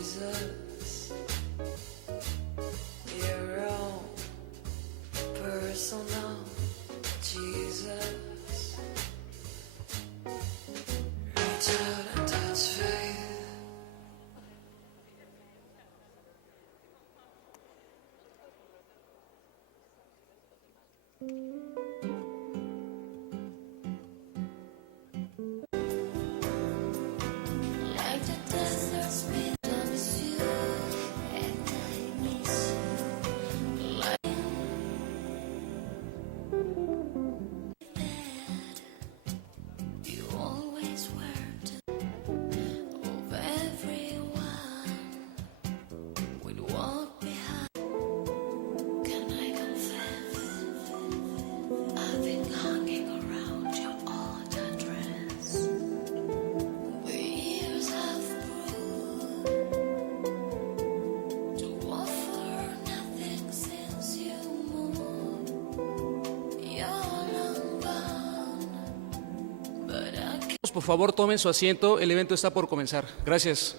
Jesus, your own personal Jesus. Reach out and touch faith. Like the desert's been done with you, and I miss you. Like that, you always were of everyone. We'd walk behind. Can I confess? I've been hanging around your old address. The years have proved to offer nothing since you moved. You're long gone, but I can't. Por favor, tomen su asiento, el evento está por comenzar. Gracias.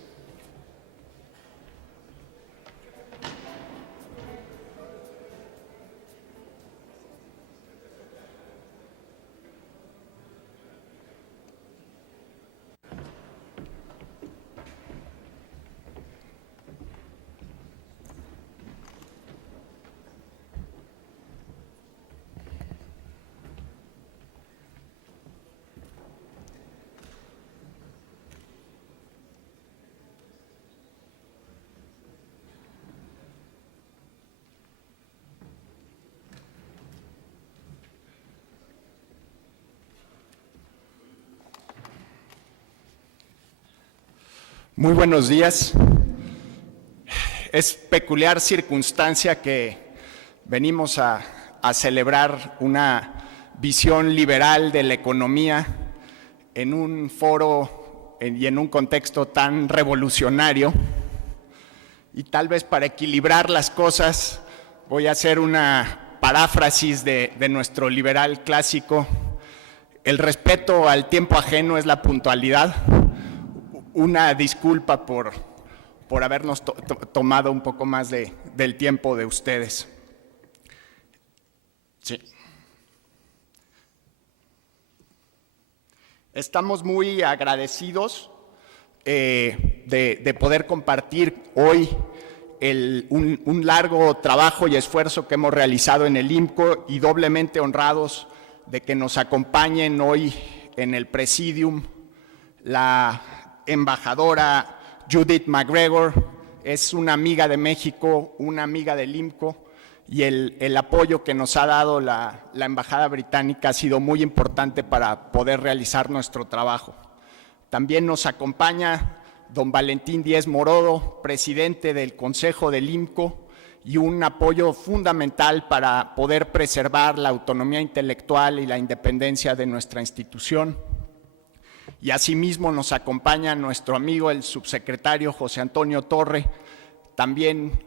Muy buenos días. Es peculiar circunstancia que venimos a celebrar una visión liberal de la economía en un foro y en un contexto tan revolucionario. Y tal vez para equilibrar las cosas voy a hacer una paráfrasis de nuestro liberal clásico. El respeto al tiempo ajeno es la puntualidad. Una disculpa por habernos tomado un poco más del tiempo de ustedes. Sí. Estamos muy agradecidos de poder compartir hoy un largo trabajo y esfuerzo que hemos realizado en el IMCO y doblemente honrados de que nos acompañen hoy en el Presidium la embajadora Judith McGregor. Es una amiga de México, una amiga del IMCO, y el apoyo que nos ha dado la embajada británica ha sido muy importante para poder realizar nuestro trabajo. También nos acompaña don Valentín Díez Morodo, presidente del Consejo del IMCO, y un apoyo fundamental para poder preservar la autonomía intelectual y la independencia de nuestra institución. Y asimismo nos acompaña nuestro amigo el subsecretario José Antonio Torre, también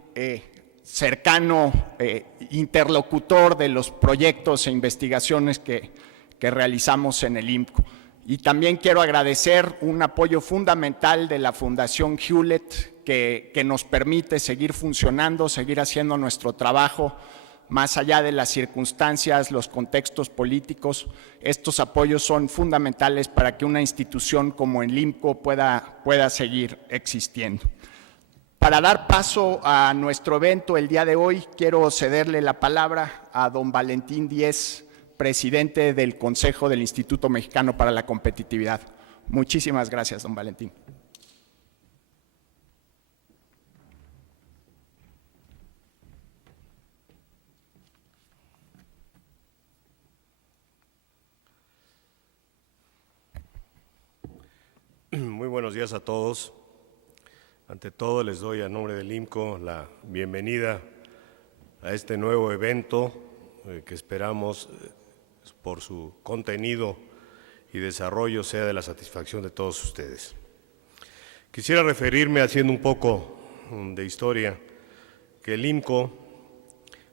cercano interlocutor de los proyectos e investigaciones que realizamos en el IMCO. Y también quiero agradecer un apoyo fundamental de la Fundación Hewlett que nos permite seguir funcionando, seguir haciendo nuestro trabajo más allá de las circunstancias, los contextos políticos. Estos apoyos son fundamentales para que una institución como el IMCO pueda seguir existiendo. Para dar paso a nuestro evento el día de hoy, quiero cederle la palabra a don Valentín Díez, presidente del Consejo del Instituto Mexicano para la Competitividad. Muchísimas gracias, don Valentín. Muy buenos días a todos. Ante todo les doy a nombre del IMCO la bienvenida a este nuevo evento que esperamos por su contenido y desarrollo sea de la satisfacción de todos ustedes. Quisiera referirme, haciendo un poco de historia, que el IMCO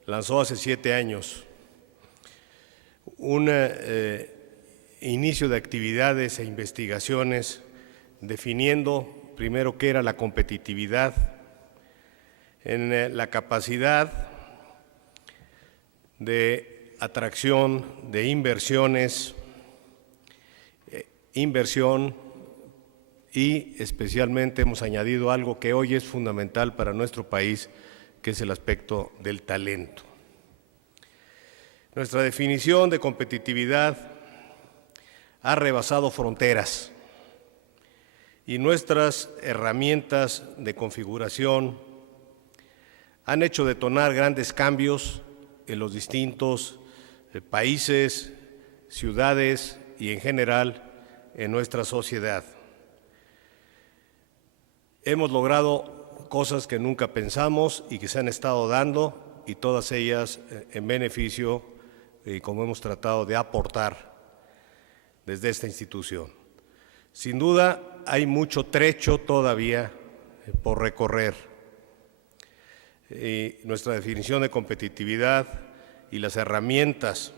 lanzó hace 7 años un inicio de actividades e investigaciones definiendo primero qué era la competitividad, en la capacidad de atracción de inversiones, inversión y especialmente hemos añadido algo que hoy es fundamental para nuestro país, que es el aspecto del talento. Nuestra definición de competitividad ha rebasado fronteras y nuestras herramientas de configuración han hecho detonar grandes cambios en los distintos países, ciudades y en general en nuestra sociedad. Hemos logrado cosas que nunca pensamos y que se han estado dando, y todas ellas en beneficio, como hemos tratado de aportar desde esta institución. Sin duda, hay mucho trecho todavía por recorrer. Nuestra definición de competitividad y las herramientas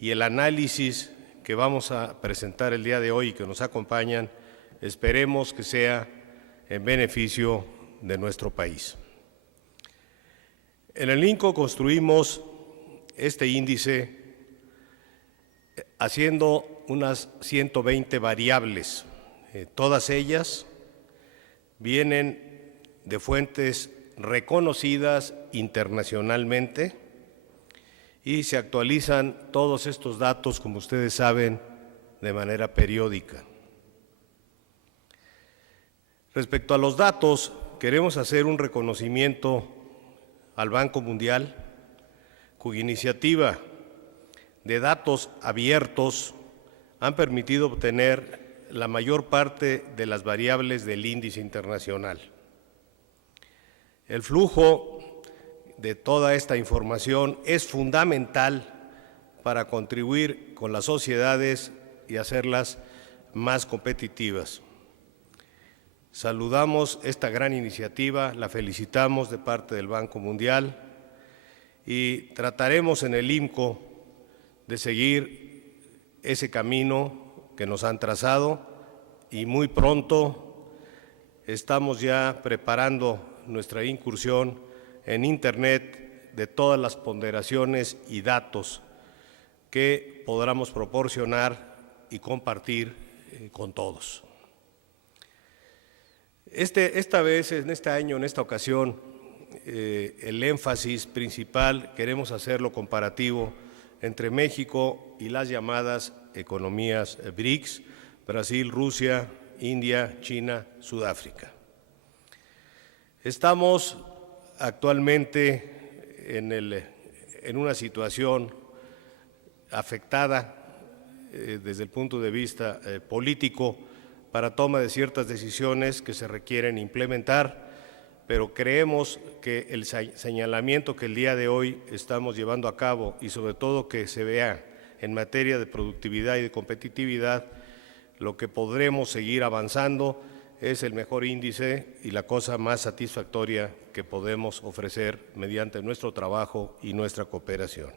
y el análisis que vamos a presentar el día de hoy y que nos acompañan, esperemos que sea en beneficio de nuestro país. En el INCO construimos este índice haciendo unas 120 variables. Todas ellas vienen de fuentes reconocidas internacionalmente y se actualizan todos estos datos, como ustedes saben, de manera periódica. Respecto a los datos, queremos hacer un reconocimiento al Banco Mundial, cuya iniciativa de datos abiertos han permitido obtener la mayor parte de las variables del índice internacional. El flujo de toda esta información es fundamental para contribuir con las sociedades y hacerlas más competitivas. Saludamos esta gran iniciativa, la felicitamos de parte del Banco Mundial y trataremos en el INCO de seguir ese camino que nos han trazado y muy pronto estamos ya preparando nuestra incursión en Internet de todas las ponderaciones y datos que podamos proporcionar y compartir con todos. Esta vez, en este año, en esta ocasión, el énfasis principal queremos hacerlo comparativo entre México y las llamadas economías BRICS, Brasil, Rusia, India, China, Sudáfrica. Estamos actualmente en una situación afectada desde el punto de vista político para toma de ciertas decisiones que se requieren implementar, pero creemos que el señalamiento que el día de hoy estamos llevando a cabo y sobre todo que se vea en materia de productividad y de competitividad, lo que podremos seguir avanzando es el mejor índice y la cosa más satisfactoria que podemos ofrecer mediante nuestro trabajo y nuestra cooperación.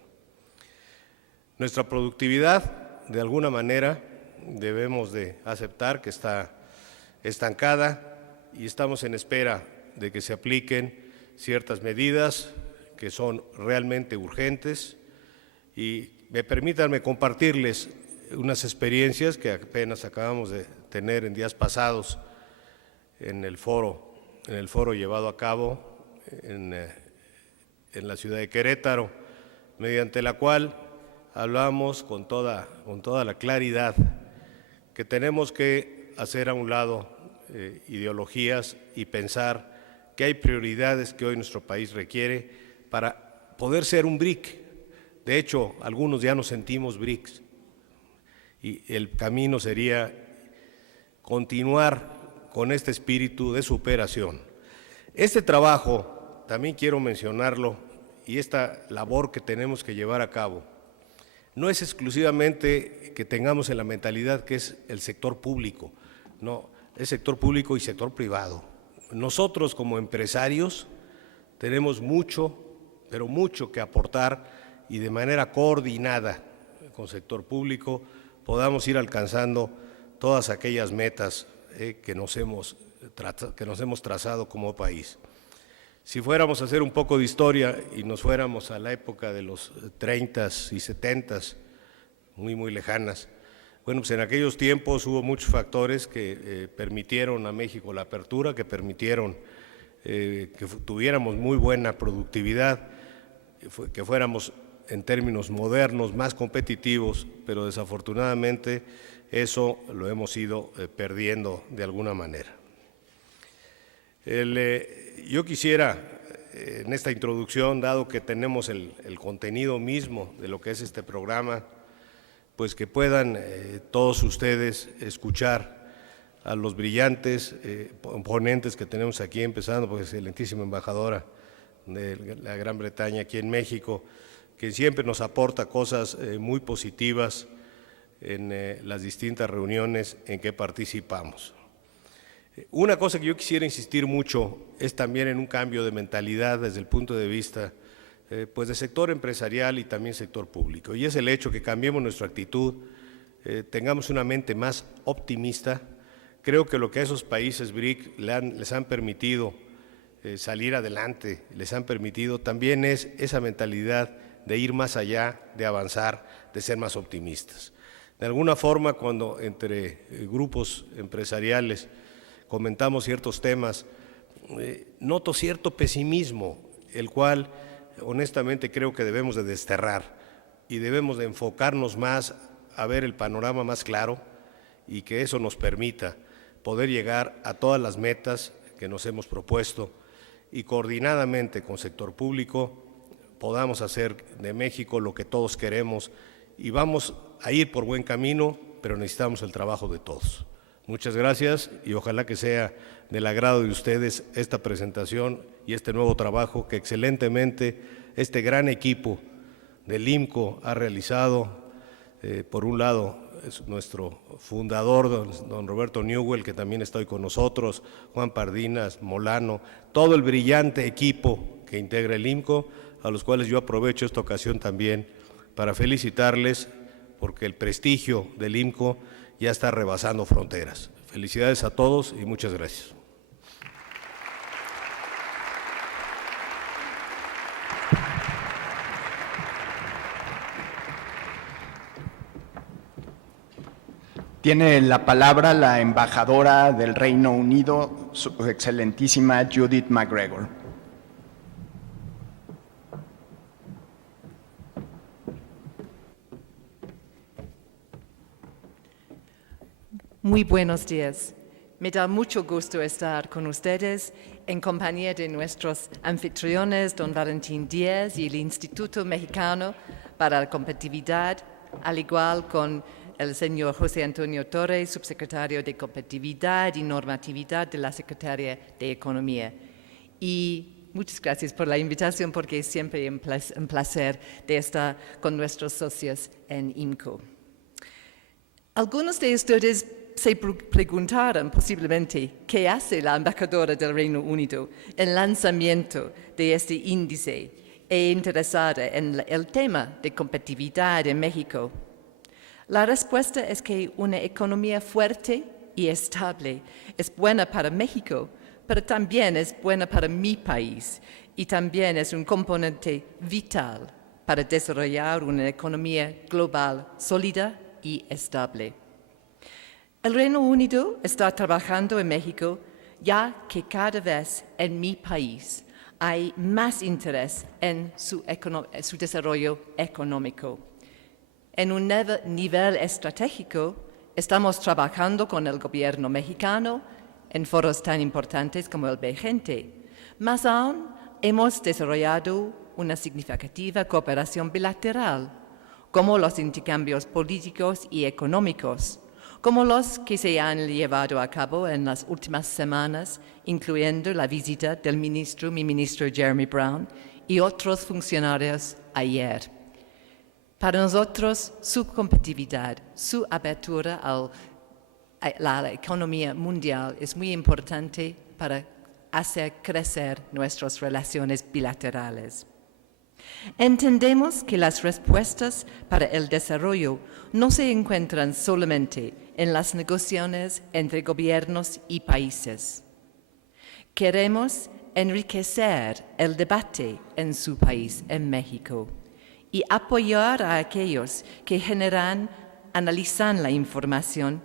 Nuestra productividad, de alguna manera, debemos de aceptar que está estancada y estamos en espera de que se apliquen ciertas medidas que son realmente urgentes y permítanme compartirles unas experiencias que apenas acabamos de tener en días pasados en el foro llevado a cabo en la ciudad de Querétaro, mediante la cual hablamos con toda la claridad que tenemos que hacer a un lado ideologías y pensar que hay prioridades que hoy nuestro país requiere para poder ser un BRIC. De hecho, algunos ya nos sentimos BRICS y el camino sería continuar con este espíritu de superación. Este trabajo, también quiero mencionarlo, y esta labor que tenemos que llevar a cabo, no es exclusivamente que tengamos en la mentalidad que es el sector público, no, es sector público y sector privado. Nosotros como empresarios tenemos mucho, pero mucho que aportar y de manera coordinada con sector público podamos ir alcanzando todas aquellas metas que nos hemos trazado como país. Si fuéramos a hacer un poco de historia y nos fuéramos a la época de los 30s y 70s, muy lejanas, bueno, pues en aquellos tiempos hubo muchos factores que permitieron a México la apertura, que permitieron que tuviéramos muy buena productividad, que fuéramos en términos modernos más competitivos, pero desafortunadamente eso lo hemos ido perdiendo de alguna manera. Yo quisiera, en esta introducción, dado que tenemos el contenido mismo de lo que es este programa, pues que puedan todos ustedes escuchar a los brillantes ponentes que tenemos aquí, empezando por la excelentísima embajadora de la Gran Bretaña aquí en México, que siempre nos aporta cosas muy positivas en las distintas reuniones en que participamos. Una cosa que yo quisiera insistir mucho es también en un cambio de mentalidad desde el punto de vista pues de sector empresarial y también sector público, y es el hecho que cambiemos nuestra actitud, tengamos una mente más optimista. Creo que lo que a esos países BRIC les han permitido salir adelante, les han permitido también es esa mentalidad de ir más allá, de avanzar, de ser más optimistas. De alguna forma, cuando entre grupos empresariales comentamos ciertos temas, noto cierto pesimismo, el cual honestamente creo que debemos de desterrar y debemos de enfocarnos más a ver el panorama más claro y que eso nos permita poder llegar a todas las metas que nos hemos propuesto y coordinadamente con sector público podamos hacer de México lo que todos queremos, y vamos a ir por buen camino, pero necesitamos el trabajo de todos. Muchas gracias y ojalá que sea del agrado de ustedes esta presentación y este nuevo trabajo que excelentemente este gran equipo del IMCO ha realizado. Por un lado, es nuestro fundador, don Roberto Newell, que también está hoy con nosotros, Juan Pardinas, Molano, todo el brillante equipo que integra el IMCO, a los cuales yo aprovecho esta ocasión también para felicitarles, porque el prestigio del IMCO ya está rebasando fronteras. Felicidades a todos y muchas gracias. Tiene la palabra la embajadora del Reino Unido, su excelentísima Judith McGregor. Muy buenos días. Me da mucho gusto estar con ustedes en compañía de nuestros anfitriones, don Valentín Díaz y el Instituto Mexicano para la Competitividad, al igual con el señor José Antonio Torres, subsecretario de Competitividad y Normatividad de la Secretaría de Economía. Y muchas gracias por la invitación, porque es siempre un placer de estar con nuestros socios en IMCO. Algunos de ustedes se preguntarán posiblemente qué hace la embajadora del Reino Unido en el lanzamiento de este índice e interesada en el tema de competitividad en México. La respuesta es que una economía fuerte y estable es buena para México, pero también es buena para mi país y también es un componente vital para desarrollar una economía global sólida y estable. El Reino Unido está trabajando en México, ya que cada vez en mi país hay más interés en su desarrollo económico. En un nivel estratégico, estamos trabajando con el gobierno mexicano en foros tan importantes como el B20. Más aún, hemos desarrollado una significativa cooperación bilateral, como los intercambios políticos y económicos, como los que se han llevado a cabo en las últimas semanas, incluyendo la visita del mi ministro Jeremy Brown, y otros funcionarios ayer. Para nosotros, su competitividad, su apertura a la economía mundial es muy importante para hacer crecer nuestras relaciones bilaterales. Entendemos que las respuestas para el desarrollo no se encuentran solamente en las negociaciones entre gobiernos y países. Queremos enriquecer el debate en su país, en México, y apoyar a aquellos que analizan la información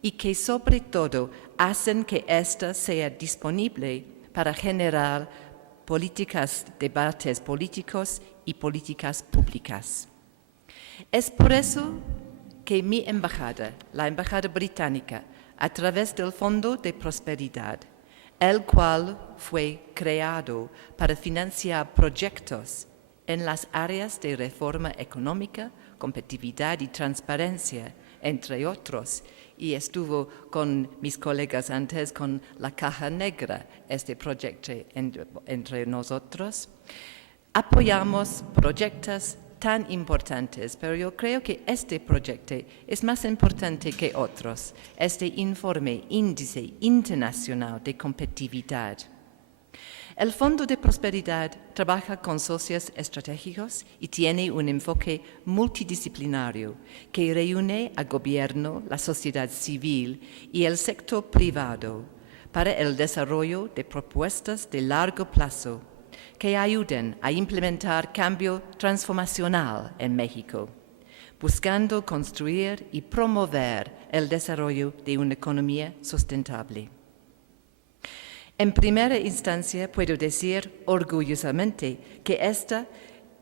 y que sobre todo hacen que ésta sea disponible para generar debates políticos y políticas públicas. Es por eso que mi embajada, la Embajada Británica, a través del Fondo de Prosperidad, el cual fue creado para financiar proyectos en las áreas de reforma económica, competitividad y transparencia, entre otros, y estuvo con mis colegas antes con la Caja Negra, este proyecto entre nosotros. Apoyamos proyectos tan importantes, pero yo creo que este proyecto es más importante que otros, este informe Índice Internacional de Competitividad. El Fondo de Prosperidad trabaja con socios estratégicos y tiene un enfoque multidisciplinario que reúne al gobierno, la sociedad civil y el sector privado para el desarrollo de propuestas de largo plazo que ayuden a implementar cambio transformacional en México, buscando construir y promover el desarrollo de una economía sustentable. En primera instancia, puedo decir orgullosamente que esta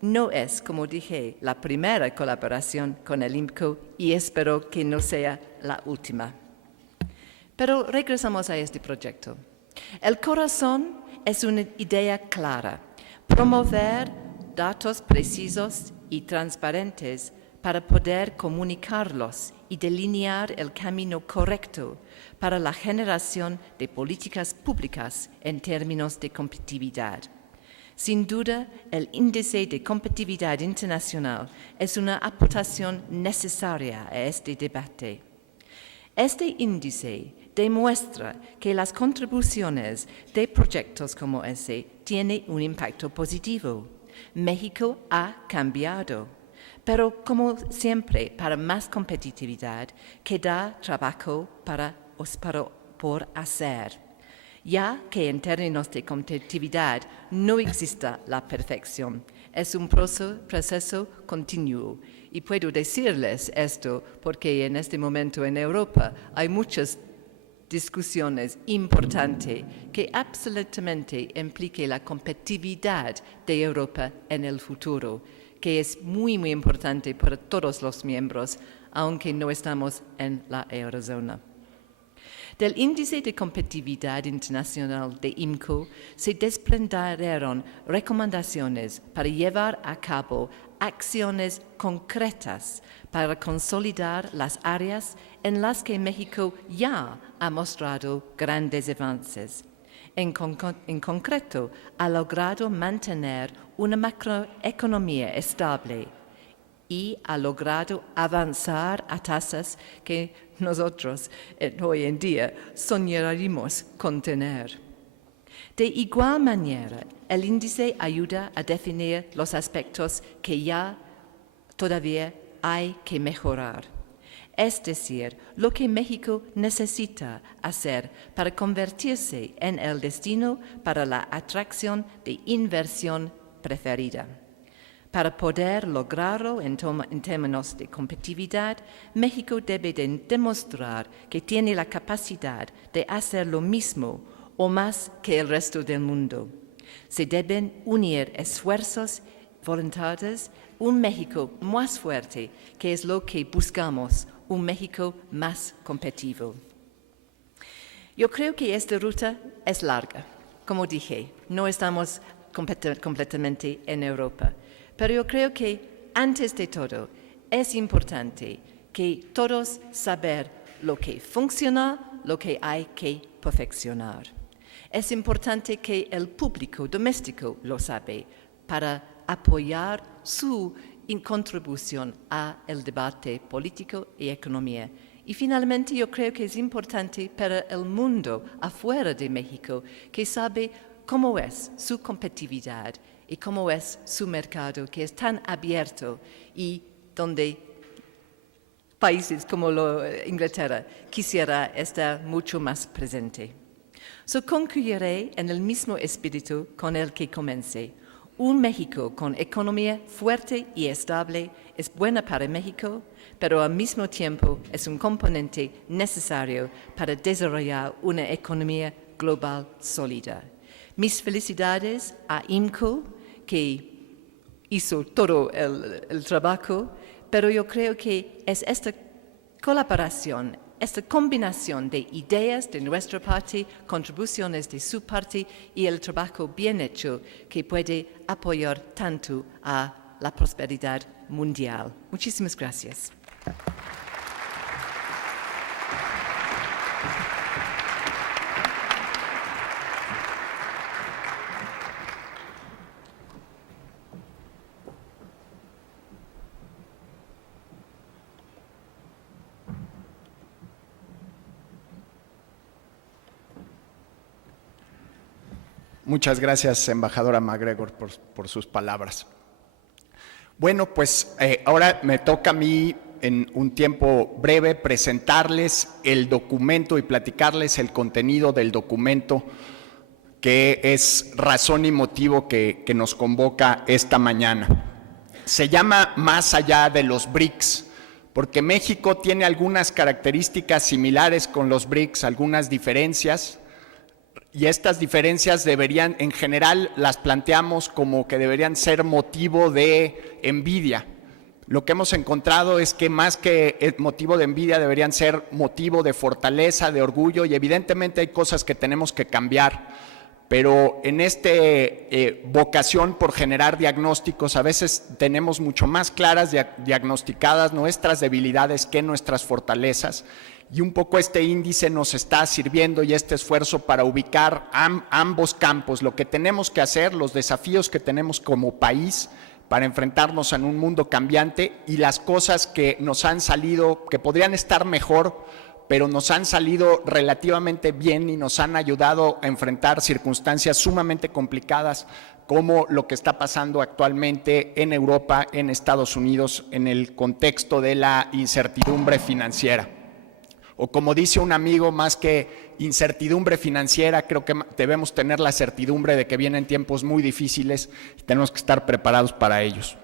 no es, como dije, la primera colaboración con el IMCO y espero que no sea la última. Pero regresamos a este proyecto. El corazón es una idea clara, promover datos precisos y transparentes para poder comunicarlos y delinear el camino correcto para la generación de políticas públicas en términos de competitividad. Sin duda, el Índice de Competitividad Internacional es una aportación necesaria a este debate. Este índice demuestra que las contribuciones de proyectos como ese tienen un impacto positivo. México ha cambiado, pero como siempre, para más competitividad queda trabajo por hacer, ya que en términos de competitividad no existe la perfección. Es un proceso continuo. Y puedo decirles esto porque en este momento en Europa hay muchas discusiones importantes que absolutamente impliquen la competitividad de Europa en el futuro, que es muy, muy importante para todos los miembros, aunque no estamos en la eurozona. Del Índice de Competitividad Internacional de IMCO se desprendieron recomendaciones para llevar a cabo acciones concretas para consolidar las áreas en las que México ya ha mostrado grandes avances. En concreto, ha logrado mantener una macroeconomía estable y ha logrado avanzar a tasas que nosotros hoy en día soñaríamos con tener. De igual manera, el índice ayuda a definir los aspectos que ya todavía hay que mejorar. Es decir, lo que México necesita hacer para convertirse en el destino para la atracción de inversión preferida. Para poder lograrlo en términos de competitividad, México debe demostrar que tiene la capacidad de hacer lo mismo o más que el resto del mundo. Se deben unir esfuerzos, voluntades, un México más fuerte, que es lo que buscamos, un México más competitivo. Yo creo que esta ruta es larga. Como dije, no estamos completamente en Europa. Pero yo creo que, antes de todo, es importante que todos saber lo que funciona, lo que hay que perfeccionar. Es importante que el público doméstico lo sabe para apoyar su contribución al debate político y economía. Y finalmente yo creo que es importante para el mundo afuera de México que sabe cómo es su competitividad y cómo es su mercado, que es tan abierto y donde países como Inglaterra quisiera estar mucho más presente. Concluiré en el mismo espíritu con el que comencé. Un México con economía fuerte y estable es buena para México, pero al mismo tiempo es un componente necesario para desarrollar una economía global sólida. Mis felicidades a IMCO, que hizo todo el trabajo, pero yo creo que es esta colaboración, esta combinación de ideas de nuestra parte, contribuciones de su parte y el trabajo bien hecho que puede apoyar tanto a la prosperidad mundial. Muchísimas gracias. Muchas gracias, embajadora MacGregor, por sus palabras. Bueno, pues ahora me toca a mí, en un tiempo breve, presentarles el documento y platicarles el contenido del documento que es razón y motivo que nos convoca esta mañana. Se llama Más allá de los BRICS, porque México tiene algunas características similares con los BRICS, algunas diferencias, y estas diferencias deberían, en general, las planteamos como que deberían ser motivo de envidia. Lo que hemos encontrado es que más que motivo de envidia deberían ser motivo de fortaleza, de orgullo, y evidentemente hay cosas que tenemos que cambiar, pero en esta vocación por generar diagnósticos, a veces tenemos mucho más claras diagnosticadas nuestras debilidades que nuestras fortalezas, y un poco este índice nos está sirviendo y este esfuerzo para ubicar ambos campos, lo que tenemos que hacer, los desafíos que tenemos como país para enfrentarnos en un mundo cambiante y las cosas que nos han salido, que podrían estar mejor, pero nos han salido relativamente bien y nos han ayudado a enfrentar circunstancias sumamente complicadas como lo que está pasando actualmente en Europa, en Estados Unidos, en el contexto de la incertidumbre financiera. O como dice un amigo, más que incertidumbre financiera, creo que debemos tener la certidumbre de que vienen tiempos muy difíciles y tenemos que estar preparados para ellos.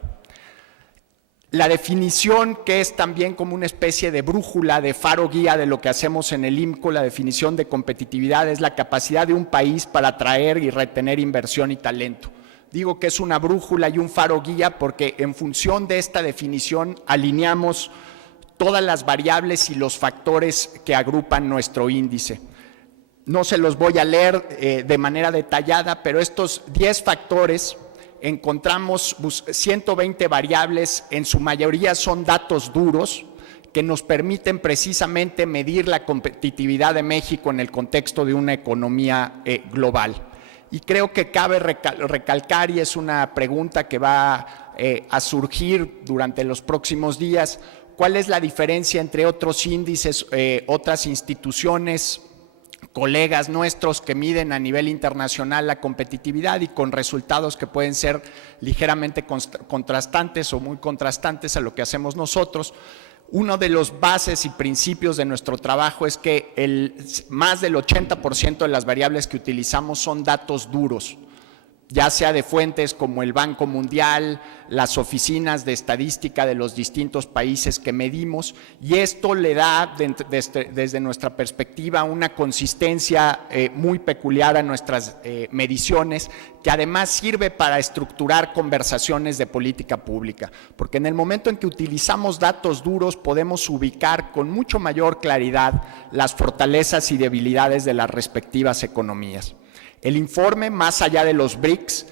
La definición, que es también como una especie de brújula, de faro guía de lo que hacemos en el IMCO, la definición de competitividad es la capacidad de un país para atraer y retener inversión y talento. Digo que es una brújula y un faro guía porque en función de esta definición alineamos todas las variables y los factores que agrupan nuestro índice. No se los voy a leer de manera detallada, pero estos 10 factores encontramos 120 variables, en su mayoría son datos duros, que nos permiten precisamente medir la competitividad de México en el contexto de una economía global. Y creo que cabe recalcar, y es una pregunta que va a surgir durante los próximos días, ¿cuál es la diferencia entre otros índices, otras instituciones, colegas nuestros que miden a nivel internacional la competitividad y con resultados que pueden ser ligeramente contrastantes o muy contrastantes a lo que hacemos nosotros? Uno de los bases y principios de nuestro trabajo es que más del 80% de las variables que utilizamos son datos duros, ya sea de fuentes como el Banco Mundial, las oficinas de estadística de los distintos países que medimos, y esto le da, desde nuestra perspectiva, una consistencia muy peculiar a nuestras mediciones, que además sirve para estructurar conversaciones de política pública, porque en el momento en que utilizamos datos duros podemos ubicar con mucho mayor claridad las fortalezas y debilidades de las respectivas economías. El informe, Más allá de los BRICS,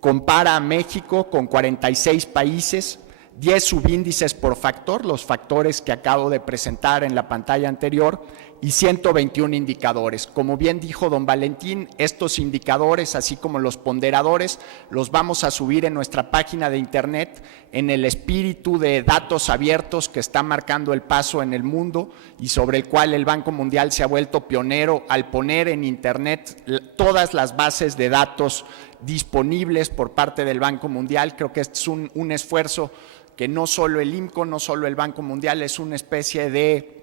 compara a México con 46 países, 10 subíndices por factor, los factores que acabo de presentar en la pantalla anterior, y 121 indicadores. Como bien dijo don Valentín, estos indicadores, así como los ponderadores, los vamos a subir en nuestra página de internet en el espíritu de datos abiertos que está marcando el paso en el mundo y sobre el cual el Banco Mundial se ha vuelto pionero al poner en internet todas las bases de datos disponibles por parte del Banco Mundial. Creo que este es un esfuerzo que no solo el IMCO, no solo el Banco Mundial, es una especie de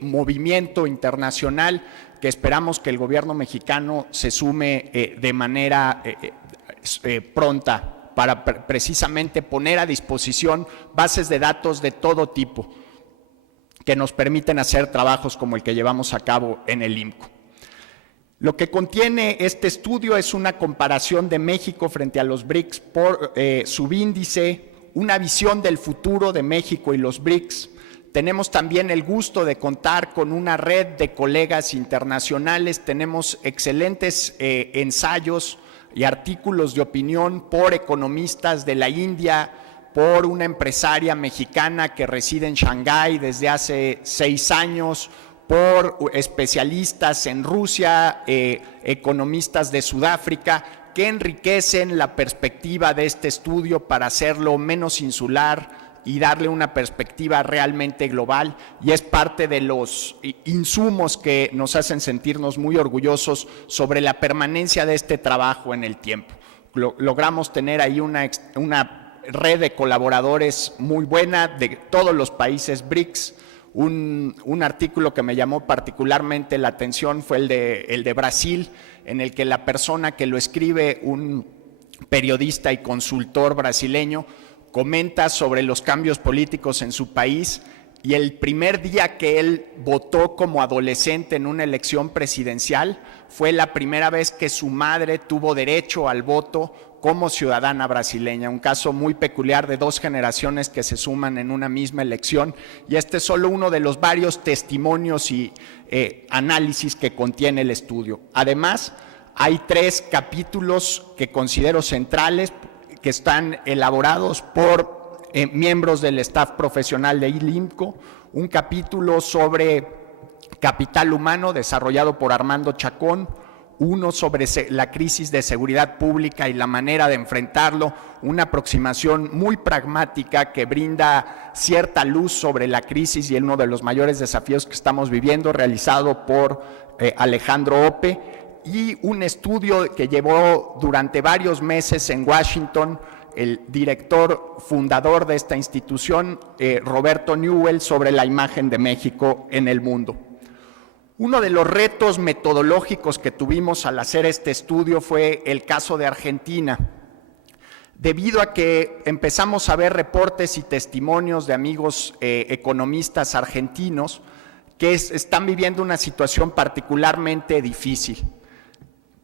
movimiento internacional que esperamos que el gobierno mexicano se sume de manera pronta para precisamente poner a disposición bases de datos de todo tipo que nos permiten hacer trabajos como el que llevamos a cabo en el IMCO. Lo que contiene este estudio es una comparación de México frente a los BRICS por subíndice, una visión del futuro de México y los BRICS. Tenemos también el gusto de contar con una red de colegas internacionales, tenemos excelentes ensayos y artículos de opinión por economistas de la India, por una empresaria mexicana que reside en Shanghái desde hace 6 años, por especialistas en Rusia, economistas de Sudáfrica, que enriquecen la perspectiva de este estudio para hacerlo menos insular y darle una perspectiva realmente global, y es parte de los insumos que nos hacen sentirnos muy orgullosos sobre la permanencia de este trabajo en el tiempo. Logramos tener ahí una red de colaboradores muy buena de todos los países BRICS. Un artículo que me llamó particularmente la atención fue el de Brasil, en el que la persona que lo escribe, un periodista y consultor brasileño, comenta sobre los cambios políticos en su país, y el primer día que él votó como adolescente en una elección presidencial fue la primera vez que su madre tuvo derecho al voto como ciudadana brasileña, un caso muy peculiar de 2 generaciones que se suman en una misma elección, y este es solo uno de los varios testimonios y análisis que contiene el estudio. Además, hay 3 capítulos que considero centrales, que están elaborados por miembros del staff profesional de IMCO, un capítulo sobre capital humano desarrollado por Armando Chacón, uno sobre la crisis de seguridad pública y la manera de enfrentarlo, una aproximación muy pragmática que brinda cierta luz sobre la crisis y uno de los mayores desafíos que estamos viviendo, realizado por Alejandro Ope, y un estudio que llevó durante varios meses en Washington el director fundador de esta institución, Roberto Newell, sobre la imagen de México en el mundo. Uno de los retos metodológicos que tuvimos al hacer este estudio fue el caso de Argentina, debido a que empezamos a ver reportes y testimonios de amigos economistas argentinos que están viviendo una situación particularmente difícil.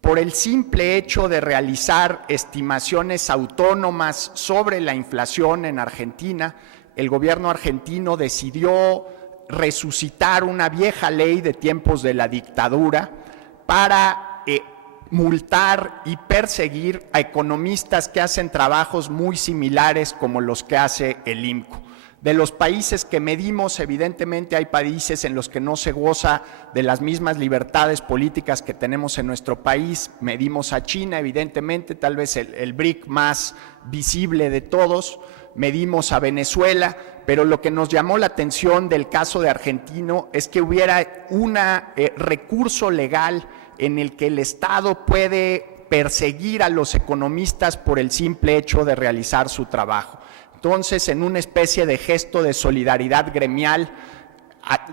Por el simple hecho de realizar estimaciones autónomas sobre la inflación en Argentina, el gobierno argentino decidió resucitar una vieja ley de tiempos de la dictadura para multar y perseguir a economistas que hacen trabajos muy similares como los que hace el IMCO. De los países que medimos, evidentemente hay países en los que no se goza de las mismas libertades políticas que tenemos en nuestro país. Medimos a China, evidentemente, tal vez el BRIC más visible de todos. Medimos a Venezuela, pero lo que nos llamó la atención del caso de Argentina es que hubiera un recurso legal en el que el Estado puede perseguir a los economistas por el simple hecho de realizar su trabajo. Entonces, en una especie de gesto de solidaridad gremial,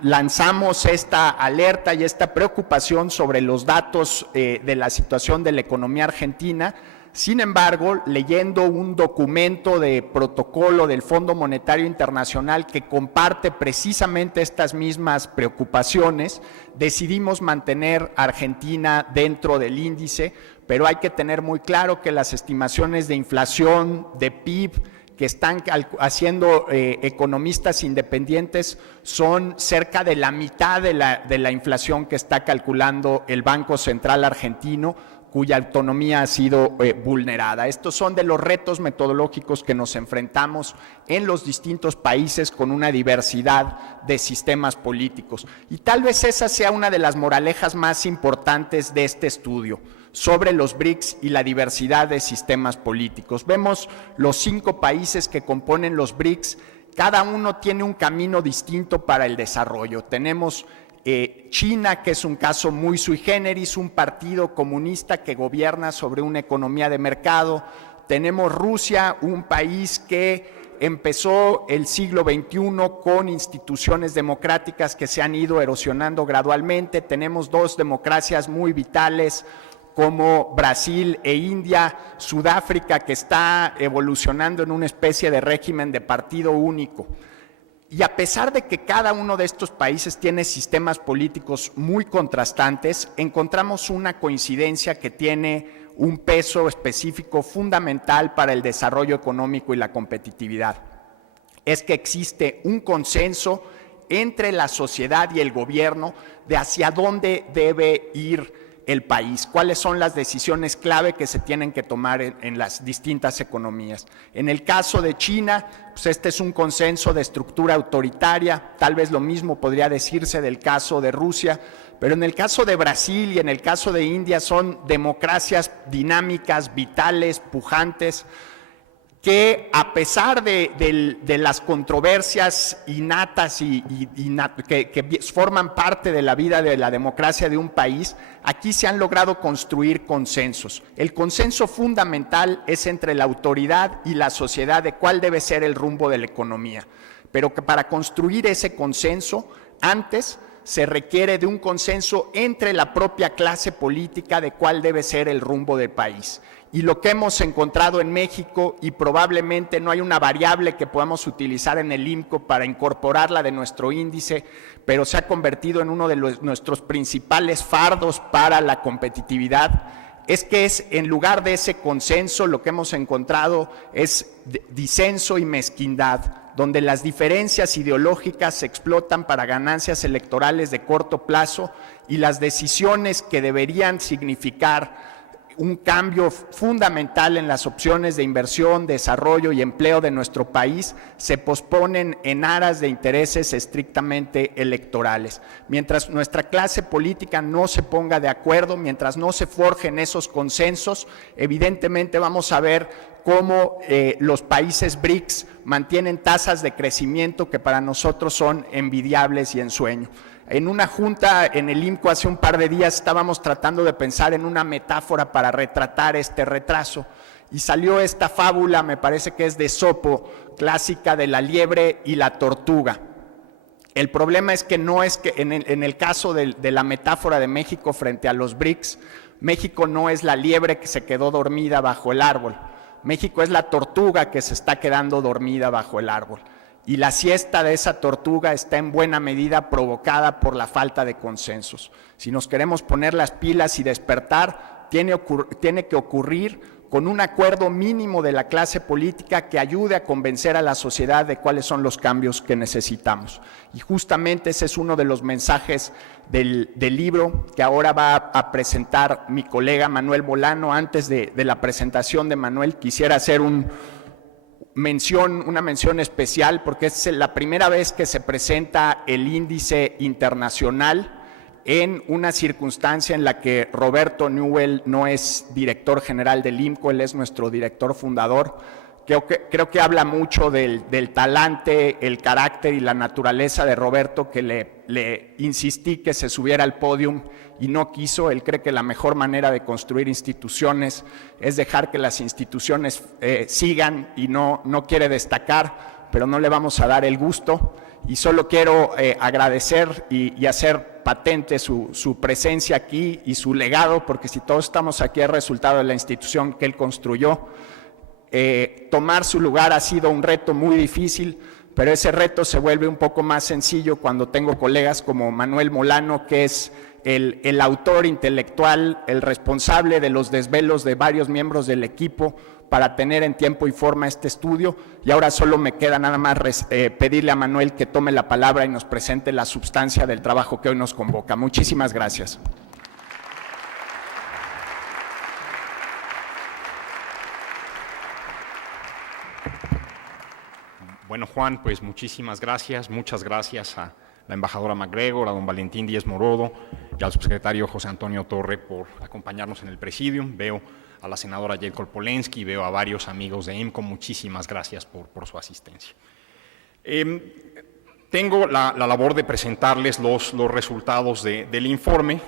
lanzamos esta alerta y esta preocupación sobre los datos de la situación de la economía argentina. Sin embargo, leyendo un documento de protocolo del Fondo Monetario Internacional que comparte precisamente estas mismas preocupaciones, decidimos mantener a Argentina dentro del índice, pero hay que tener muy claro que las estimaciones de inflación, de PIB, que están haciendo economistas independientes son cerca de la mitad de la inflación que está calculando el Banco Central argentino, cuya autonomía ha sido vulnerada. Estos son de los retos metodológicos que nos enfrentamos en los distintos países con una diversidad de sistemas políticos. Y tal vez esa sea una de las moralejas más importantes de este estudio sobre los BRICS y la diversidad de sistemas políticos. Vemos los 5 países que componen los BRICS, cada uno tiene un camino distinto para el desarrollo. Tenemos China, que es un caso muy sui generis, un partido comunista que gobierna sobre una economía de mercado. Tenemos Rusia, un país que empezó el siglo XXI con instituciones democráticas que se han ido erosionando gradualmente. Tenemos dos democracias muy vitales como Brasil e India, Sudáfrica, que está evolucionando en una especie de régimen de partido único. Y a pesar de que cada uno de estos países tiene sistemas políticos muy contrastantes, encontramos una coincidencia que tiene un peso específico fundamental para el desarrollo económico y la competitividad. Es que existe un consenso entre la sociedad y el gobierno de hacia dónde debe ir el país, cuáles son las decisiones clave que se tienen que tomar en las distintas economías. En el caso de China, pues este es un consenso de estructura autoritaria, tal vez lo mismo podría decirse del caso de Rusia, pero en el caso de Brasil y en el caso de India son democracias dinámicas, vitales, pujantes, que a pesar de las controversias innatas que forman parte de la vida de la democracia de un país, aquí se han logrado construir consensos. El consenso fundamental es entre la autoridad y la sociedad de cuál debe ser el rumbo de la economía, pero que para construir ese consenso, antes se requiere de un consenso entre la propia clase política de cuál debe ser el rumbo del país. Y lo que hemos encontrado en México, y probablemente no hay una variable que podamos utilizar en el IMCO para incorporarla de nuestro índice, pero se ha convertido en uno de nuestros principales fardos para la competitividad, es que en lugar de ese consenso lo que hemos encontrado es disenso y mezquindad, donde las diferencias ideológicas se explotan para ganancias electorales de corto plazo y las decisiones que deberían significar un cambio fundamental en las opciones de inversión, desarrollo y empleo de nuestro país se posponen en aras de intereses estrictamente electorales. Mientras nuestra clase política no se ponga de acuerdo, mientras no se forjen esos consensos, evidentemente vamos a ver cómo los países BRICS mantienen tasas de crecimiento que para nosotros son envidiables y ensueño. En una junta en el IMCO hace un par de días estábamos tratando de pensar en una metáfora para retratar este retraso y salió esta fábula, me parece que es de Esopo, clásica de la liebre y la tortuga. El problema es que no es que en el caso de la metáfora de México frente a los BRICS, México no es la liebre que se quedó dormida bajo el árbol, México es la tortuga que se está quedando dormida bajo el árbol. Y la siesta de esa tortuga está en buena medida provocada por la falta de consensos. Si nos queremos poner las pilas y despertar, tiene que ocurrir con un acuerdo mínimo de la clase política que ayude a convencer a la sociedad de cuáles son los cambios que necesitamos. Y justamente ese es uno de los mensajes del libro que ahora va a presentar mi colega Manuel Molano. Antes de la presentación de Manuel, quisiera hacer una mención especial porque es la primera vez que se presenta el índice internacional en una circunstancia en la que Roberto Newell no es director general del IMCO, él es nuestro director fundador. Creo que habla mucho del talante, el carácter y la naturaleza de Roberto, que le insistí que se subiera al podium y no quiso. Él cree que la mejor manera de construir instituciones es dejar que las instituciones sigan y no quiere destacar, pero no le vamos a dar el gusto. Y solo quiero agradecer y hacer patente su presencia aquí y su legado, porque si todos estamos aquí es resultado de la institución que él construyó. Tomar su lugar ha sido un reto muy difícil, pero ese reto se vuelve un poco más sencillo cuando tengo colegas como Manuel Molano, que es el autor intelectual, el responsable de los desvelos de varios miembros del equipo para tener en tiempo y forma este estudio. Y ahora solo me queda nada más pedirle a Manuel que tome la palabra y nos presente la sustancia del trabajo que hoy nos convoca. Muchísimas gracias. Bueno, Juan, pues muchísimas gracias. Muchas gracias a la embajadora MacGregor, a don Valentín Díez Morodo y al subsecretario José Antonio Torre por acompañarnos en el presidium. Veo a la senadora Jade Kolpolensky, veo a varios amigos de IMCO. Muchísimas gracias por su asistencia. Tengo la labor de presentarles los resultados del informe.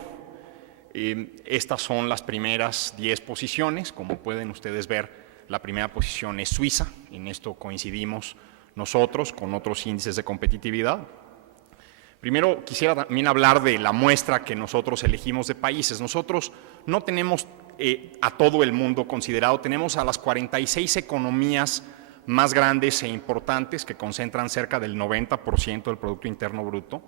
Estas son las primeras 10 posiciones. Como pueden ustedes ver, la primera posición es Suiza. En esto coincidimos nosotros con otros índices de competitividad. Primero, quisiera también hablar de la muestra que nosotros elegimos de países. Nosotros no tenemos a todo el mundo considerado, tenemos a las 46 economías más grandes e importantes que concentran cerca del 90% del Producto Interno Bruto.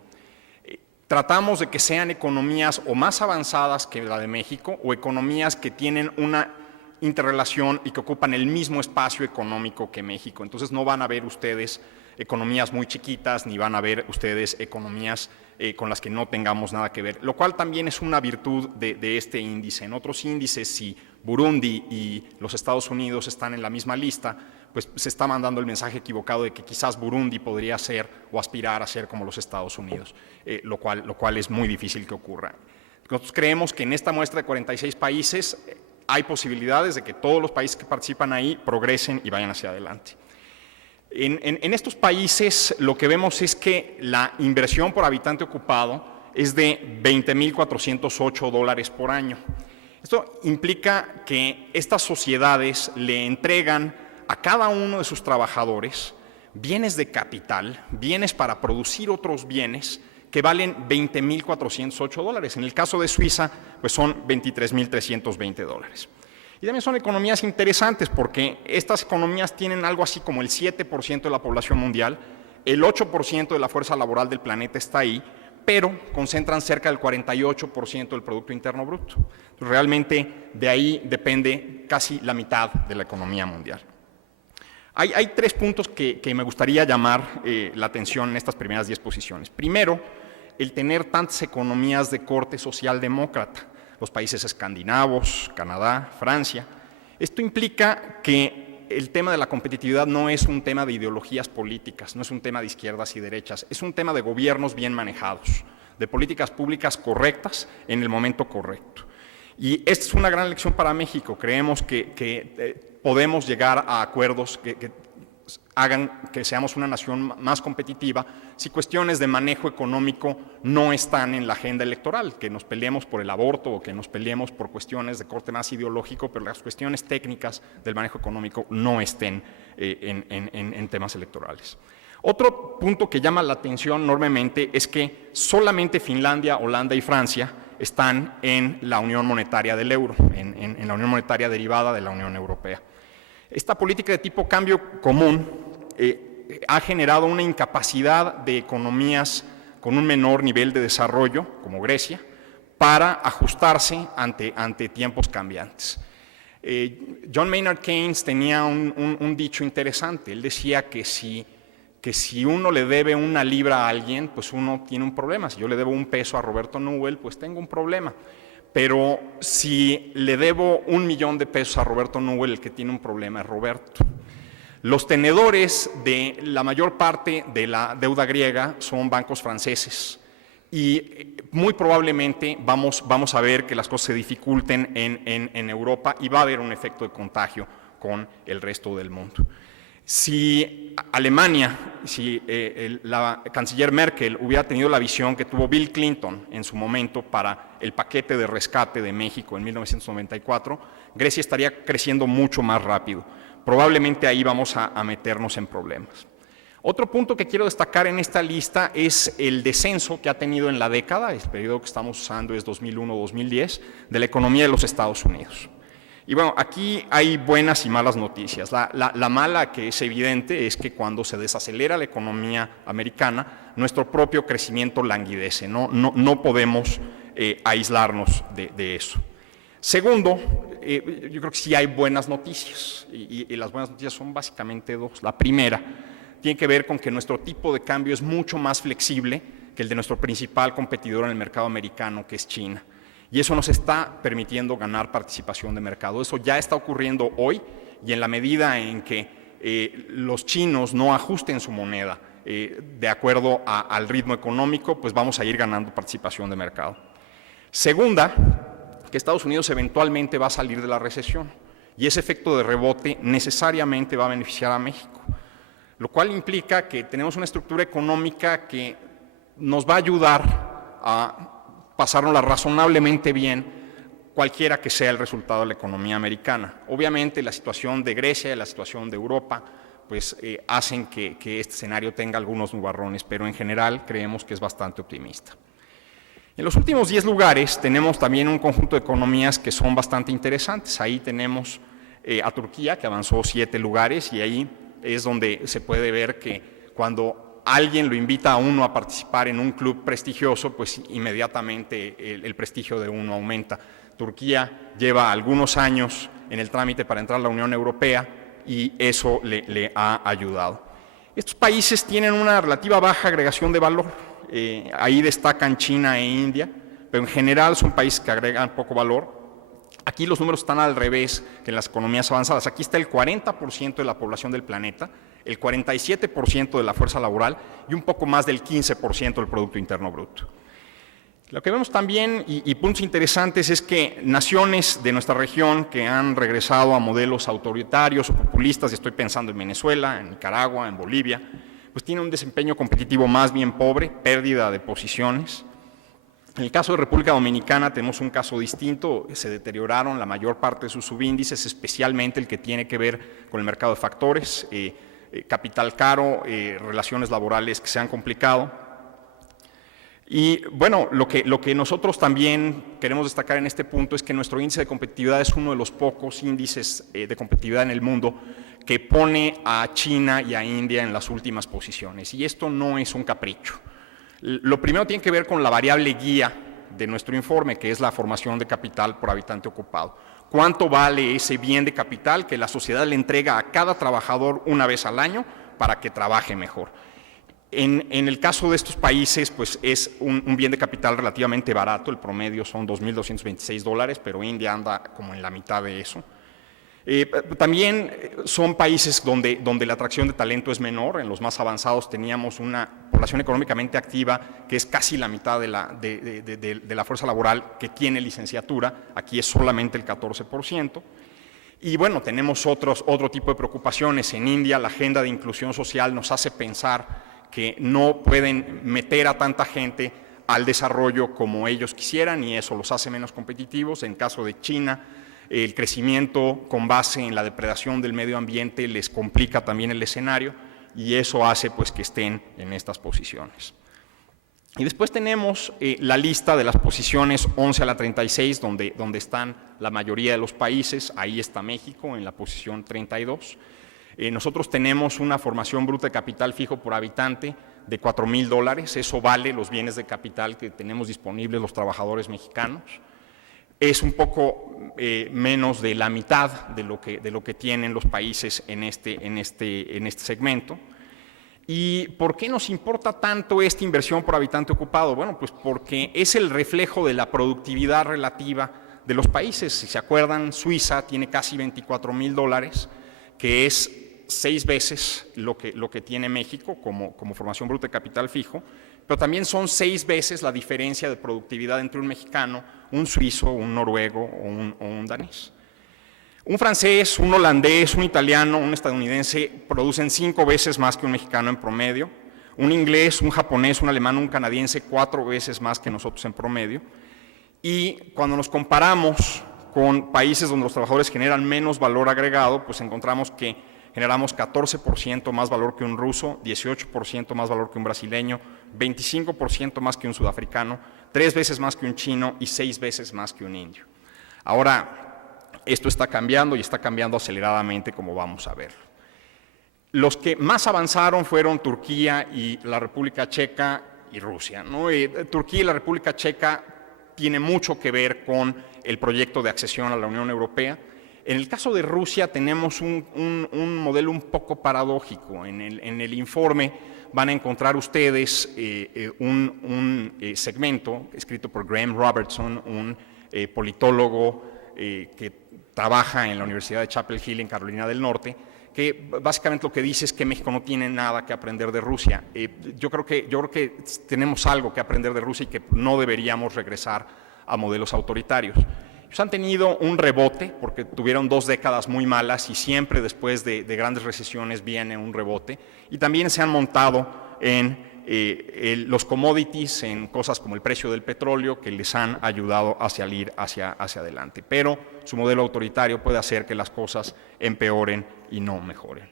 Tratamos de que sean economías o más avanzadas que la de México o economías que tienen una interrelación y que ocupan el mismo espacio económico que México. Entonces no van a ver ustedes economías muy chiquitas, ni van a ver ustedes economías con las que no tengamos nada que ver, lo cual también es una virtud de este índice. En otros índices, si Burundi y los Estados Unidos están en la misma lista, pues se está mandando el mensaje equivocado de que quizás Burundi podría ser o aspirar a ser como los Estados Unidos, lo cual es muy difícil que ocurra. Nosotros creemos que en esta muestra de 46 países hay posibilidades de que todos los países que participan ahí progresen y vayan hacia adelante. En estos países lo que vemos es que la inversión por habitante ocupado es de $20,408 por año. Esto implica que estas sociedades le entregan a cada uno de sus trabajadores bienes de capital, bienes para producir otros bienes que valen $20,408. En el caso de Suiza, pues son $23,320. Y también son economías interesantes porque estas economías tienen algo así como el 7% de la población mundial, el 8% de la fuerza laboral del planeta está ahí, pero concentran cerca del 48% del Producto Interno Bruto. Entonces, realmente de ahí depende casi la mitad de la economía mundial. Hay 3 puntos que me gustaría llamar la atención en estas primeras 10 posiciones. Primero, el tener tantas economías de corte socialdemócrata, los países escandinavos, Canadá, Francia. Esto implica que el tema de la competitividad no es un tema de ideologías políticas, no es un tema de izquierdas y derechas, es un tema de gobiernos bien manejados, de políticas públicas correctas en el momento correcto. Y esta es una gran lección para México. Creemos que podemos llegar a acuerdos que hagan que seamos una nación más competitiva si cuestiones de manejo económico no están en la agenda electoral, que nos peleemos por el aborto o que nos peleemos por cuestiones de corte más ideológico, pero las cuestiones técnicas del manejo económico no estén en temas electorales. Otro punto que llama la atención enormemente es que solamente Finlandia, Holanda y Francia están en la unión monetaria del euro, en la unión monetaria derivada de la Unión Europea. Esta política de tipo cambio común ha generado una incapacidad de economías con un menor nivel de desarrollo, como Grecia, para ajustarse ante tiempos cambiantes. John Maynard Keynes tenía un dicho interesante. Él decía que si uno le debe una libra a alguien, pues uno tiene un problema. Si yo le debo un peso a Roberto Newell, pues tengo un problema. Pero si le debo $1,000,000 a Roberto Newell, el que tiene un problema es Roberto. Los tenedores de la mayor parte de la deuda griega son bancos franceses y muy probablemente vamos a ver que las cosas se dificulten en Europa y va a haber un efecto de contagio con el resto del mundo. Si Alemania, si la canciller Merkel hubiera tenido la visión que tuvo Bill Clinton en su momento para el paquete de rescate de México en 1994, Grecia estaría creciendo mucho más rápido. Probablemente ahí vamos a meternos en problemas. Otro punto que quiero destacar en esta lista es el descenso que ha tenido en la década, el periodo que estamos usando es 2001-2010, de la economía de los Estados Unidos. Y bueno, aquí hay buenas y malas noticias. La mala, que es evidente, es que cuando se desacelera la economía americana, nuestro propio crecimiento languidece. No podemos aislarnos de eso. Segundo, yo creo que sí hay buenas noticias, y las buenas noticias son básicamente 2. La primera tiene que ver con que nuestro tipo de cambio es mucho más flexible que el de nuestro principal competidor en el mercado americano, que es China. Y eso nos está permitiendo ganar participación de mercado. Eso ya está ocurriendo hoy, y en la medida en que los chinos no ajusten su moneda de acuerdo al ritmo económico, pues vamos a ir ganando participación de mercado. Segunda, que Estados Unidos eventualmente va a salir de la recesión, y ese efecto de rebote necesariamente va a beneficiar a México, lo cual implica que tenemos una estructura económica que nos va a ayudar a pasárnosla razonablemente bien cualquiera que sea el resultado de la economía americana. Obviamente la situación de Grecia y la situación de Europa pues, hacen que este escenario tenga algunos nubarrones, pero en general creemos que es bastante optimista. En los últimos 10 lugares tenemos también un conjunto de economías que son bastante interesantes. Ahí tenemos a Turquía, que avanzó 7 lugares, y ahí es donde se puede ver que cuando alguien lo invita a uno a participar en un club prestigioso, pues inmediatamente el prestigio de uno aumenta. Turquía lleva algunos años en el trámite para entrar a la Unión Europea y eso le ha ayudado. Estos países tienen una relativa baja agregación de valor. Ahí destacan China e India, pero en general son países que agregan poco valor. Aquí los números están al revés que en las economías avanzadas. Aquí está el 40% de la población del planeta, el 47% de la fuerza laboral y un poco más del 15% del Producto Interno Bruto. Lo que vemos también, y puntos interesantes, es que naciones de nuestra región que han regresado a modelos autoritarios o populistas, y estoy pensando en Venezuela, en Nicaragua, en Bolivia, pues tienen un desempeño competitivo más bien pobre, pérdida de posiciones. En el caso de República Dominicana tenemos un caso distinto, se deterioraron la mayor parte de sus subíndices, especialmente el que tiene que ver con el mercado de factores, capital caro, relaciones laborales que se han complicado. Y bueno, lo que nosotros también queremos destacar en este punto es que nuestro índice de competitividad es uno de los pocos índices de competitividad en el mundo que pone a China y a India en las últimas posiciones. Y esto no es un capricho. Lo primero tiene que ver con la variable guía de nuestro informe, que es la formación de capital por habitante ocupado. ¿Cuánto vale ese bien de capital que la sociedad le entrega a cada trabajador una vez al año para que trabaje mejor? En el caso de estos países, pues es un bien de capital relativamente barato, el promedio son $2.226, pero India anda como en la mitad de eso. También son países donde la atracción de talento es menor. En los más avanzados teníamos una población económicamente activa que es casi la mitad de la fuerza laboral que tiene licenciatura, aquí es solamente el 14%. Y bueno, tenemos otro tipo de preocupaciones. En India la agenda de inclusión social nos hace pensar que no pueden meter a tanta gente al desarrollo como ellos quisieran y eso los hace menos competitivos. En caso de China, el crecimiento con base en la depredación del medio ambiente les complica también el escenario y eso hace pues, que estén en estas posiciones. Y después tenemos la lista de las posiciones 11 a la 36, donde están la mayoría de los países. Ahí está México en la posición 32. Nosotros tenemos una formación bruta de capital fijo por habitante de $4,000, eso vale los bienes de capital que tenemos disponibles los trabajadores mexicanos. Es un poco menos de la mitad de lo que tienen los países en este segmento. ¿Y por qué nos importa tanto esta inversión por habitante ocupado? Bueno, pues porque es el reflejo de la productividad relativa de los países. Si se acuerdan, Suiza tiene casi $24,000, que es 6 veces lo que tiene México como formación bruta de capital fijo, pero también son 6 veces la diferencia de productividad entre un mexicano, un suizo, un noruego o un danés. Un francés, un holandés, un italiano, un estadounidense producen 5 veces más que un mexicano en promedio, un inglés, un japonés, un alemán, un canadiense 4 veces más que nosotros en promedio. Y cuando nos comparamos con países donde los trabajadores generan menos valor agregado, pues encontramos que generamos 14% más valor que un ruso, 18% más valor que un brasileño, 25% más que un sudafricano, 3 veces más que un chino y 6 veces más que un indio. Ahora, esto está cambiando y está cambiando aceleradamente como vamos a ver. Los que más avanzaron fueron Turquía y la República Checa y Rusia, ¿no? Turquía y la República Checa tiene mucho que ver con el proyecto de accesión a la Unión Europea. En el caso de Rusia tenemos un modelo un poco paradójico. En el informe van a encontrar ustedes un segmento escrito por Graham Robertson, un politólogo que trabaja en la Universidad de Chapel Hill en Carolina del Norte, que básicamente lo que dice es que México no tiene nada que aprender de Rusia. Yo creo que tenemos algo que aprender de Rusia y que no deberíamos regresar a modelos autoritarios. Ellos han tenido un rebote porque tuvieron 2 décadas muy malas y siempre después de grandes recesiones viene un rebote y también se han montado en los commodities en cosas como el precio del petróleo que les han ayudado a salir hacia adelante. Pero su modelo autoritario puede hacer que las cosas empeoren y no mejoren.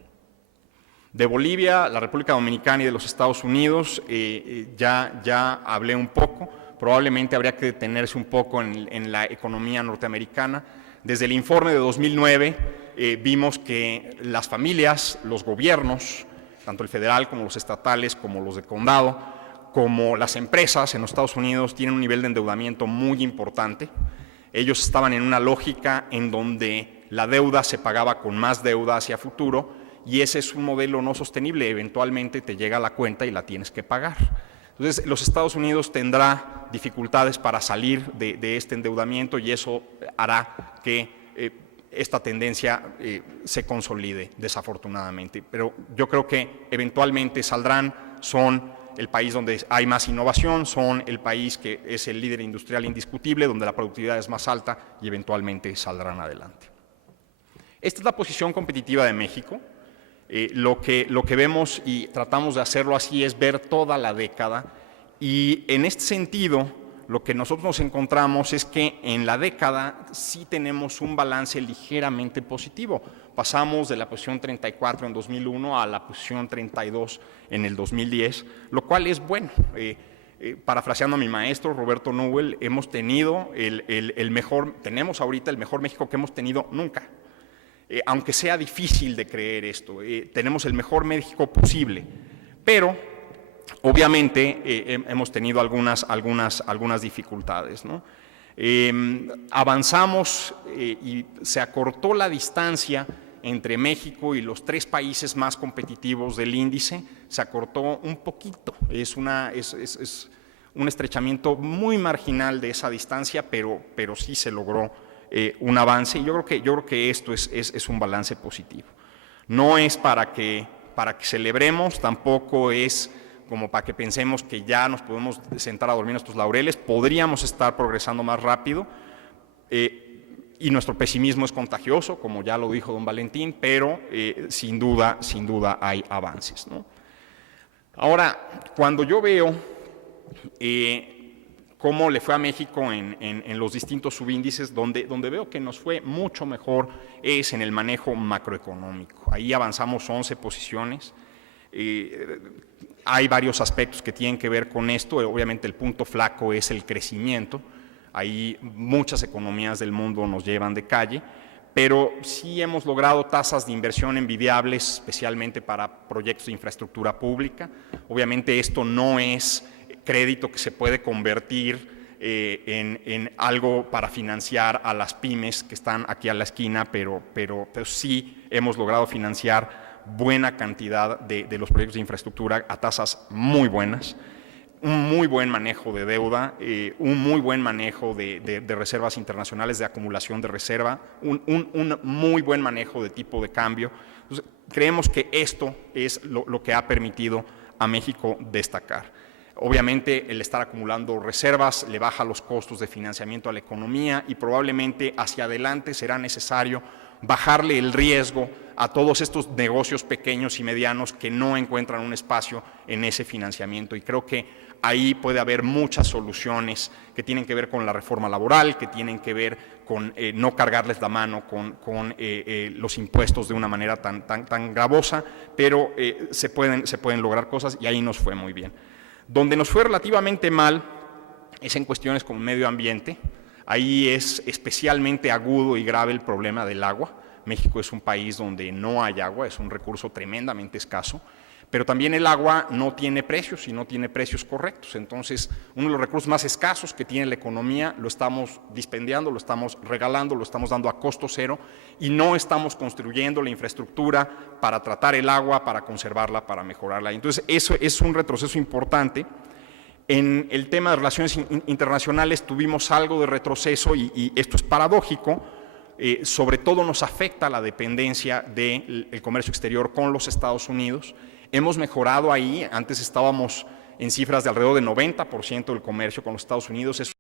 De Bolivia, la República Dominicana y de los Estados Unidos ya hablé un poco. Probablemente habría que detenerse un poco en la economía norteamericana. Desde el informe de 2009 vimos que las familias, los gobiernos, tanto el federal como los estatales, como los de condado, como las empresas en los Estados Unidos tienen un nivel de endeudamiento muy importante. Ellos estaban en una lógica en donde la deuda se pagaba con más deuda hacia futuro y ese es un modelo no sostenible. Eventualmente te llega la cuenta y la tienes que pagar. Entonces, los Estados Unidos tendrá dificultades para salir de este endeudamiento y eso hará que esta tendencia se consolide, desafortunadamente. Pero yo creo que eventualmente saldrán, son el país donde hay más innovación, son el país que es el líder industrial indiscutible, donde la productividad es más alta y eventualmente saldrán adelante. Esta es la posición competitiva de México. Lo que vemos y tratamos de hacerlo así es ver toda la década y en este sentido lo que nosotros nos encontramos es que en la década sí tenemos un balance ligeramente positivo. Pasamos de la posición 34 en 2001 a la posición 32 en el 2010, lo cual es bueno. Parafraseando a mi maestro Roberto Newell, hemos tenido tenemos ahorita el mejor México que hemos tenido nunca. Aunque sea difícil de creer esto, tenemos el mejor México posible, pero obviamente hemos tenido algunas dificultades, ¿no? Avanzamos y se acortó la distancia entre México y los 3 países más competitivos del índice, se acortó un poquito, es un estrechamiento muy marginal de esa distancia, pero sí se logró un avance y yo creo que esto es un balance positivo. No es para que celebremos, tampoco es como para que pensemos que ya nos podemos sentar a dormir en nuestros laureles, podríamos estar progresando más rápido y nuestro pesimismo es contagioso, como ya lo dijo don Valentín, pero sin duda hay avances, ¿no? Ahora, cuando yo veo cómo le fue a México en los distintos subíndices, donde veo que nos fue mucho mejor es en el manejo macroeconómico. Ahí avanzamos 11 posiciones. Hay varios aspectos que tienen que ver con esto. Obviamente el punto flaco es el crecimiento. Ahí muchas economías del mundo nos llevan de calle, pero sí hemos logrado tasas de inversión envidiables, especialmente para proyectos de infraestructura pública. Obviamente esto no es crédito que se puede convertir en algo para financiar a las pymes que están aquí a la esquina, pero sí hemos logrado financiar buena cantidad de los proyectos de infraestructura a tasas muy buenas, un muy buen manejo de deuda, un muy buen manejo de reservas internacionales, de acumulación de reserva, un muy buen manejo de tipo de cambio. Entonces, creemos que esto es lo que ha permitido a México destacar. Obviamente el estar acumulando reservas le baja los costos de financiamiento a la economía y probablemente hacia adelante será necesario bajarle el riesgo a todos estos negocios pequeños y medianos que no encuentran un espacio en ese financiamiento. Y creo que ahí puede haber muchas soluciones que tienen que ver con la reforma laboral, que tienen que ver con no cargarles la mano con los impuestos de una manera tan gravosa, pero se pueden lograr cosas y ahí nos fue muy bien. Donde nos fue relativamente mal es en cuestiones como medio ambiente. Ahí es especialmente agudo y grave el problema del agua. México es un país donde no hay agua, es un recurso tremendamente escaso, pero también el agua no tiene precios y no tiene precios correctos. Entonces, uno de los recursos más escasos que tiene la economía lo estamos dispendiando, lo estamos regalando, lo estamos dando a costo cero y no estamos construyendo la infraestructura para tratar el agua, para conservarla, para mejorarla. Entonces, eso es un retroceso importante. En el tema de relaciones internacionales tuvimos algo de retroceso y esto es paradójico. Sobre todo nos afecta la dependencia del comercio exterior con los Estados Unidos. Hemos mejorado ahí, antes estábamos en cifras de alrededor de 90% del comercio con los Estados Unidos, es